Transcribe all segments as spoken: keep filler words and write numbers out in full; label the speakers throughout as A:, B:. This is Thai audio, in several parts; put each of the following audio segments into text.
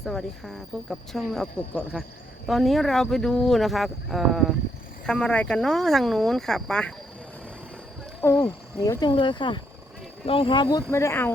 A: วัสดีค่ะพบกับช่องแม่เอาปลูกเกาะค่ะตอนนี้เราไปดูนะคะเอ่อทำอะไรกันเนาะทางนู้นค่ะปะโอ้เหนียวจังเลยค่ะรองเท้าบูทไม่ได้เอา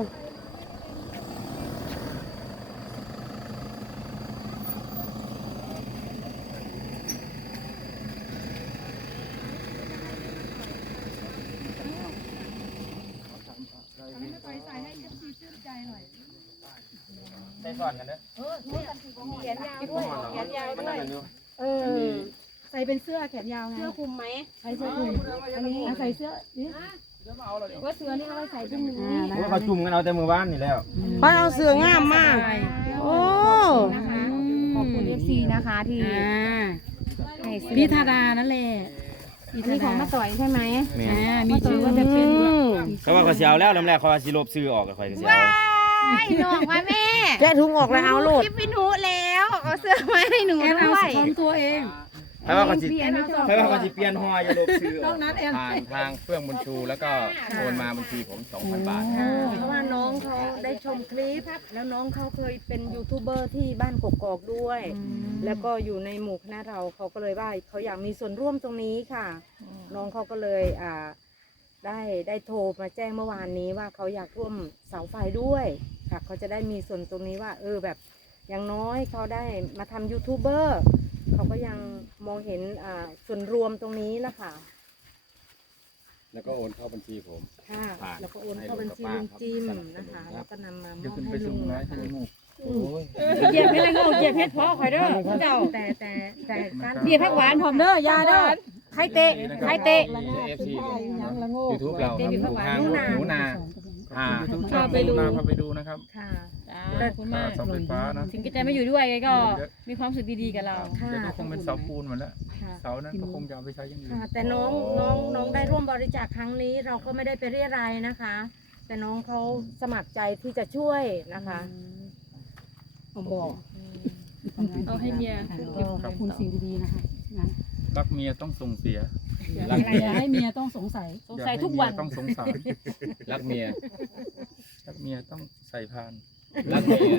B: ใส่ก่อนกันเด้อเออแขนยาวด้วยแขนยาวด้วยเออใส่เป็นเสื้อแขนยาวไงเสื้อคลุมไหมใส่เสื้อคลุมอันนี้ใส่เสื้อนี่ว่าเสื้อนี่เอาไว้ใส่พรุ่งนี้
C: ว่าเขาจุ่มกันเอาแต่มือบ้านนี่แล้ว
A: เขาเอาเสื้องามมากโอ้
B: นะคะขอบคุณเอฟซีนะคะที่ให้พี่ธาดานั่นแหละนี่ของมาต่อยใช่ไหมอ่ามีชื่อว่าจะเป็น
C: เขาว่าเขาเสียวแล้วลำแรกเขาว่าสิลบซื้อออกกับใครก็เสียว
B: ไม่หนูว่าแม่
A: แกะถุงออกแล้วเอาโลด
B: คลิปพี่หนูแล้วเอาเสื้อมาให้หนูด้วยของตัวเอง
C: ใครว่าเขาสิใครว่าเขาสิเปลี่ยนห้อยอย่าลบซื้อ
D: ผ่านทางเฟื่องบุญชูแล้วก็โอนมาบัญชีผม สองพัน บาท
A: เพราะว่าน้องเขาได้ชมคลิปแล้วน้องเขาเคยเป็นยูทูบเบอร์ที่บ้านกกอกด้วยแล้วก็อยู่ในหมู่คณะเราเขาก็เลยว่าเขาอยากมีส่วนร่วมตรงนี้ค่ะน้องเขาก็เลยอ่าได้ได้โทรมาแจ้งเมื่อวานนี้ว่าเขาอยากร่วมเสาไฟด้วยค่ะเขาจะได้มีส่วนตรงนี้ว่าเออแบบอย่างน้อยเขาได้มาทำยูทูบเบอร์เขาก็ยังมองเห็นอ่าส่วนรวมตรงนี้นะคะ
D: แล้วก็โอนเข้าบัญชีผม
A: ค่ะแล้วก็โอนเข้าบัญชีลุงจิมนะคะแล้วก็นำมามอบให้ลุงนะคะ
B: เหยียบเพชรงูเหยียบเพชรพ่อคอยเด้อเจ้าแต่แต่แต่เหยียบผักหวานพร้อมเด้อยาเด้อใครเตะใครเตะ
D: เอฟซียูทูบเราครับทางหนูนาอ่า
B: พาไปดู
D: พาไปดูนะครับ
B: ค่ะขอบคุณมาก
D: เสาไฟฟ้านะ
B: ถึงจะไม่อยู่ด้วยก็มีความสุขดีๆกับเรา
D: แต่ก็คงเป็นเสาปูนหมดแล้วเสานั้นก็คงจะเอาไปใช้ยังไง
A: แต่น้องน้องน้องได้ร่วมบริจาคครั้งนี้เราก็ไม่ได้ไปเรียรายนะคะแต่น้องเขาสมัครใจที่จะช่วยนะคะ
B: บอกเอาให้เมียขอบคุณสิ่งดีๆนะคะ
D: รักเมียต้องส่งเสีย
B: รักเมียให้เมียต้องสงสัยสงสัยทุกวัน
D: ต้องสงสัย
C: รักเมีย
D: รักเมียต้องใส่พาน
C: รักเมีย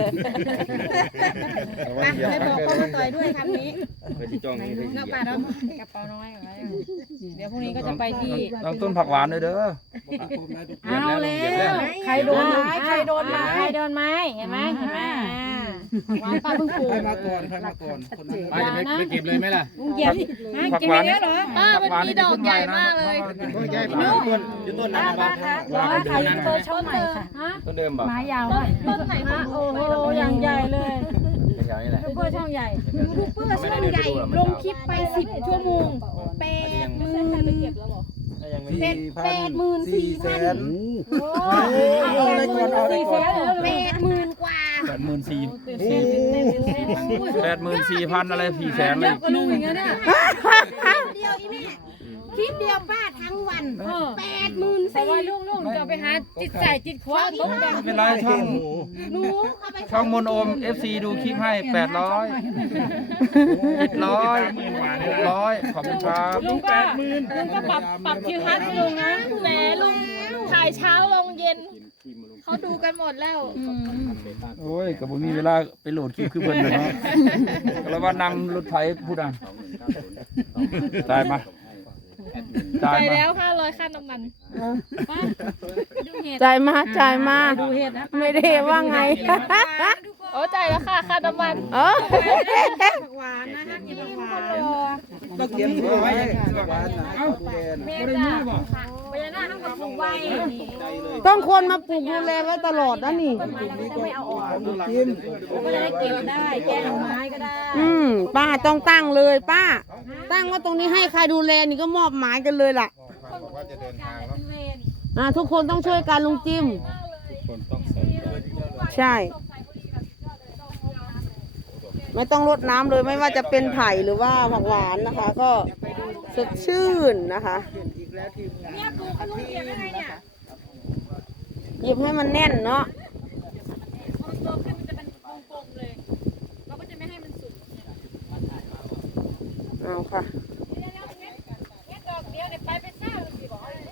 B: ไปบอกพ่อมาต่อยด้วยคำนี้
C: ไปที่จ้องนี้
B: เนาะป้าเนาะกระเป๋าน้อยไว้เดี๋ยวพรุ่งนี้ก็จะไปที่
D: ต้องต้นผักหวานด้วยเด้อ
B: เอาแล้วใครโดนไม้ใครโดนไม้ใครโดนไม้เห็นไหมเห็นไหมหวานป้าเพิ่งปลูก
D: ใครมาก่อนใครมาก่อน
C: ป้าจะไม่เก็บเลยไหมล่ะ
B: เก็บเก็บได้เหรอป้ามันมีดอกใหญ่มากเลย
C: นู่นอยู่ต้นนั้นนะ
B: ป้าใครยิงเบอร์ช่องใหม่ค่ะ
C: ต้นเดิมบ่
B: ไม้ยาวต้นไหนคะโอ้โหอย่างใหญ่เลย
C: ใหญ่นี่แหละ
B: ยูทูบเบอร์ช่องใหญ่ยูทูบเบอร์ช่องใหญ่ลงคลิปไปสิบชั่วโมงแปดหมื่นแปดแปดหมื่นสี่พันโอ้แปดหมื่นสี่แสนแปดหมื่นกว่า
D: แปดหมื่นสี่แปดหมื่นสี่พันอะไรสี่แสนเลย
B: ก็รู้อย่างเงี้ยเนี่ยเดียวอีแม่คลิปเดียวป้าทั้งวันแปดหมื่นสี่ว่าลุงลุงจะไปหาจิตใจจิตคว้าตกกัน
D: เป็นไรช่อง
B: หนู
D: ช่องมนโอม เอฟ ซี ดูคลิปให้แปดร้อยเจ็ดร้อยร้อยขอบคุณครับ
B: ลุงก็ลุงก็ปรับปรับคิวฮัทให้ลุงนะแหมลุงถ่ายเช้าลงเย็นเขาดูกันหมดแล้ว
D: โอ้ยกับผมมีเวลาไปโหลดคลิปคือเพิ่นเลยเนาะแล้วว่านั่งรถไถพูดอ่ะตายมา
B: จ่ายแล้วห้าร้อยค่าน้ำมัน
A: จ่ายมาจ่ายมาไม่ได้ว่าไง
B: โอ้จ่ายแล้วค่ะค่าน้ำมัน
A: เออ
B: หวานนะฮะกินหวาน
D: ต้องเตรียมตัวไว้หวานนะเอา
B: เมจ้าพญานาคต้องปลูกไว้
A: ต้องคนมาปลูกดูแลไว้ตลอดนะนี่
B: จะไม่เอาออกก็จะได้เก็บได้แก้ไม้ก็ได้
A: อืมป้าต้องตั้งเลยป้าตั้งว่าตรงนี้ให้ใครดูแลนี่ก็มอบหมายกันเลยล่ะ
D: ว่าจะเดินทางเนาะ
A: อ่าทุกคนต้องช่วยกันลุงจิม
D: คนต้องใส่
A: ใช่ไม่ต้องรดน้ำเลยไม่ว่าจะเป็นไผ่หรือว่าผักหวานนะคะ ก็สดชื่นนะคะ
B: เนี่ยปลูกก็ลุงเก็บยังไงเนี่ย
A: หยิบให้มันแน่นเนาะเอาค่ะ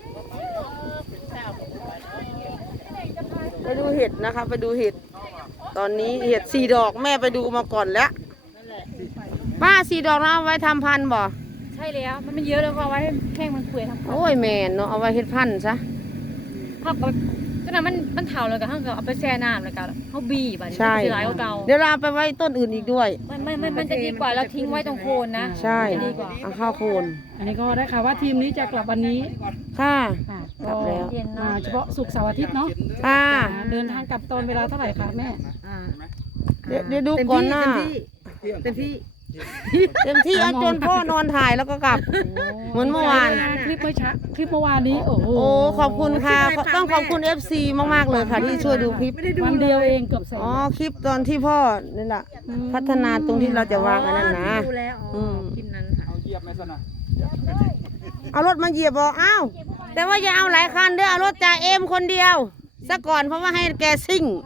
A: ไปดูเห็ดนะคะไปดูเห็ด
E: ตอนนี้เห็ดสี่ดอกแม่ไปดูมาก่อนแล้วป้าสี่ดอกนะเอาไว้ทำพันธุ์บ่
B: ใช่แล้วมันไม่เยอะแล้วก็เอาไว้ให้แห้งมันเปื่อยทั้ง
E: โอ้ยแม่นเนาะเอาไว้เห็ดพันธุ์ซะ
B: ข้าวก็ก็นั้นมันมันเถาเลยกับข้าวก็เอาไปแช่น้ำแล้วก็เขาบีบอ่ะ
E: ใช่
B: จะหลายกว่าเก่า
E: เดี๋ยวเราเอาไปไว้ต้นอื่นอีกด้วย
B: มันมันมันมันจะดีกว่าเราทิ้งไว้ตรงโคนนะ
E: ใช่
B: จะดีกว่า
E: เอาข้าวโคน
F: อันนี้ก็ได้ค่ะว่าทีมนี้จะกลับวันนี้
E: ค่ะ
F: ค่ะ
E: กลับแล้ว
B: เย็น
F: มา
B: เนาะ
F: เฉพาะศุกร์เสาร์อาทิตย์เนาะ
E: ค่ะ
F: อ่าเดินทางกลับตอนเวลาเท่าไหร่คะแม่
A: อ่า
E: เดี๋ยวเดี๋ยวดูก่อนหน้า
A: เต็มที่
E: เต็มที่เอาจนพ่อนอนถ่ายแล้วก็กลับ เหมือนเมื่อวาน
F: คลิปเมื่อเช้าคลิปเมื่อวานนี้โอ้โห
E: โอ้ขอบคุณค่ะขอต้องขอบคุณ เอฟ ซี มากๆเลยค่ะที่ช่วยดูคลิป
F: วันเดียวเองเกือบแสน
E: อ๋อคลิปตอนที่พ่อนี่แหละพัฒนาตรงที่เราจะวางอันนั้นนะ
A: ดูแล้วอ๋ออ
E: ม
A: คลิปนั้นค่ะ
D: เอาเหยียบไหมสันนะ
E: เอารถมาเหยียบบอกอ้าวแต่ว่าอย่าเอาหลายคันเด้อเอารถจ่าเอ็มคนเดียวซะก่อนเพราะว่าให้แกซิ่ง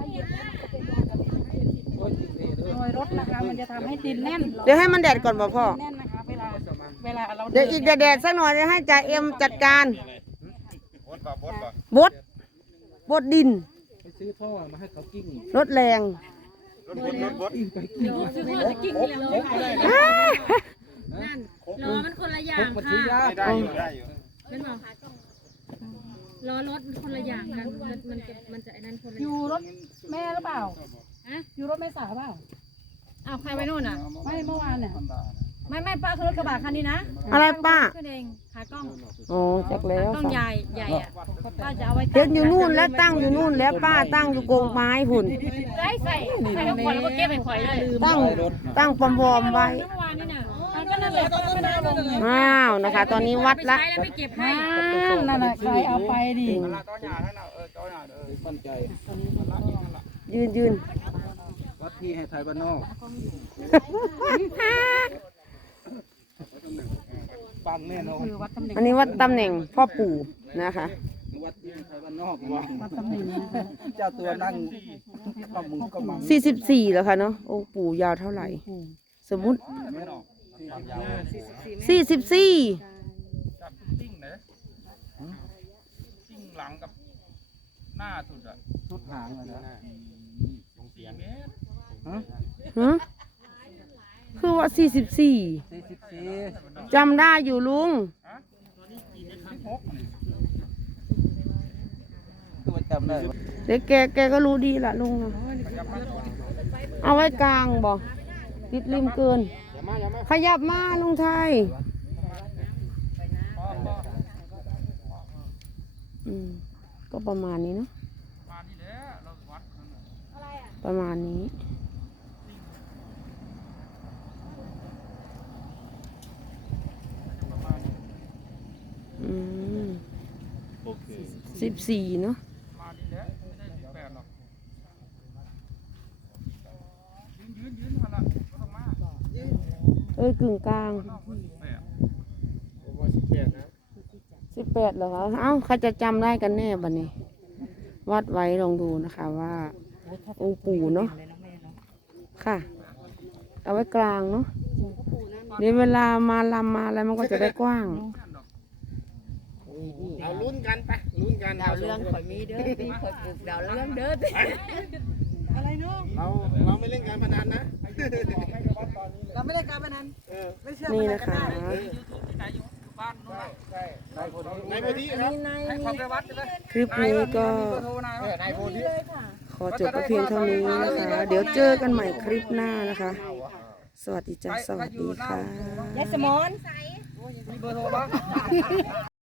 F: โดยรถนะคะมันจะทำให้ดินแน่น
E: เดี๋ยวให้มันแดดก่อนบอกพ่อ
F: แน่นนะคะเวลาเวลาเรา
E: เดี๋ยวอีกแดดๆสักหน่อยจะให้จ่าเอ็มจัดการบดบดดิน
C: ซื้อท่อมาให้เขากิ้ง
E: รถแรง
B: ซื้อข้าวจะกิ้งเลย
G: ล้อมันคนละอย่าง
C: มัน
G: ค่ะ
C: ซื้อยากได้อยู่ได้อยู่
G: เป็นหรอล้อรถคนละอย่างกัน มันมันจะมันจะไอ้นั่นคนละ
F: อ
G: อย่าง
F: ยู่รถแม่หรือเปล่า
G: ฮะ
F: อยู่รถแม่สาวเปล่า
B: เอาใครไปนู่นอ่ะ
F: ไม่เมื่อวานเนี่ย
B: ไม่ไม่ป้าคือรถกระบะคันนี้นะ
E: อะไรป้า
B: ขึ้นเองขากล้อง
E: โอ้จักแล้ว
B: กล้องใหญ่ใหญ่อ่ะป้าจะเอาไว้
E: เดี๋ยวอยู่นู่นแล้วตั้งอยู่นู่นแล้วป้าตั้งอยู่โกงไม้หุ่น
B: ใส่ใส่ใส่ทั้งคนแล้วก็เก็บให้ข่อยเลย
E: ตั้งตั้งปอมๆไว้
B: เมื่อวานนี่น่ะมันก็นั่นแหละก็ไม่ได้ลง
E: อ้าวนะคะ ตอนนี้วัดละ
B: ใช้แล้วไม่เก็บให้
F: นั่นแหละใครเอาไปดิ
E: จริง
C: ต้นหญ้าท่านเอาเออต้นหญ้าเออมั่นใจ
E: ยืนยืน
C: วัดที่ให้ไทยบ้านนอกปังแน่นอน
E: อันนี้วัดตำแหน่งพ่อปู่นะคะ
C: วัดที่ให้ไทยบ้านนอกวัดตำแหน่งเจ้าตัวนั่งก็มึงก็มัง
E: สี่สิบสี่แล้วค่ะเนาะองค์ปู่ยาวเท่าไหร่ สมมุติ
C: ไม่ออกความยาว
E: สี่สิบสี่
D: จับติ้งเลยติ้งหลังกับหน้าสุดอ่ะ
C: ชุดหางเลยนะ
D: สี่เมตร
C: ฮะ
E: ฮะคือว่าสี่สิบสี่
C: สี่สิบสี่
E: จำได้อยู่ลุง
C: ตัวจำได้
E: เด็กแกแกก็รู้ดีละลุง เอาไว้กลางบ่ติดริมเกิน ขยับมาลุงไทยอืมก็ประมาณนี้เนาะ
D: มานี่แหละเราวัดนั่นน่ะ
E: ประมาณนี้ อืมสิบสี่เนาะ
D: มานี่แหละไม่ได้สิบแปดหรอกยืนยืนยืนมาละก็ต้องมา
E: เอ้ยกึ่งกลาง
D: สิบแปด
E: สิบแปดเหรอคะเอ้าใครจะจำได้กันแน่บัดนี้ วัดไว้ลองดูนะคะว่า องค์ปู่เนาะค่ะ เอาไว้กลางเนาะเดี๋ยวเวลามาลำมาอะไรมันก็จะได้กว้าง
C: เอาลุ้นกันไปลุ้นกัน
A: ดาวเรื่องข่อยมีเด้อพี่ข่อยปลูกดาวเรื่องเด้อ
C: เราเราไม่เล่นการพนันนะ
A: เราไม่ได้การพนันไม่เชื่อ
E: นี่นะคะ
C: ในพื้นที่ครับ
E: คลิปนี้ก็ขอจบไปเพียงเท่านี้นะคะ เดี๋ยวเจอกันใหม่คลิปหน้านะคะ สวัสดีจ้าสวัสดีค่ะ
A: ยายสมอน
C: มีเบอร์โทรบ้าง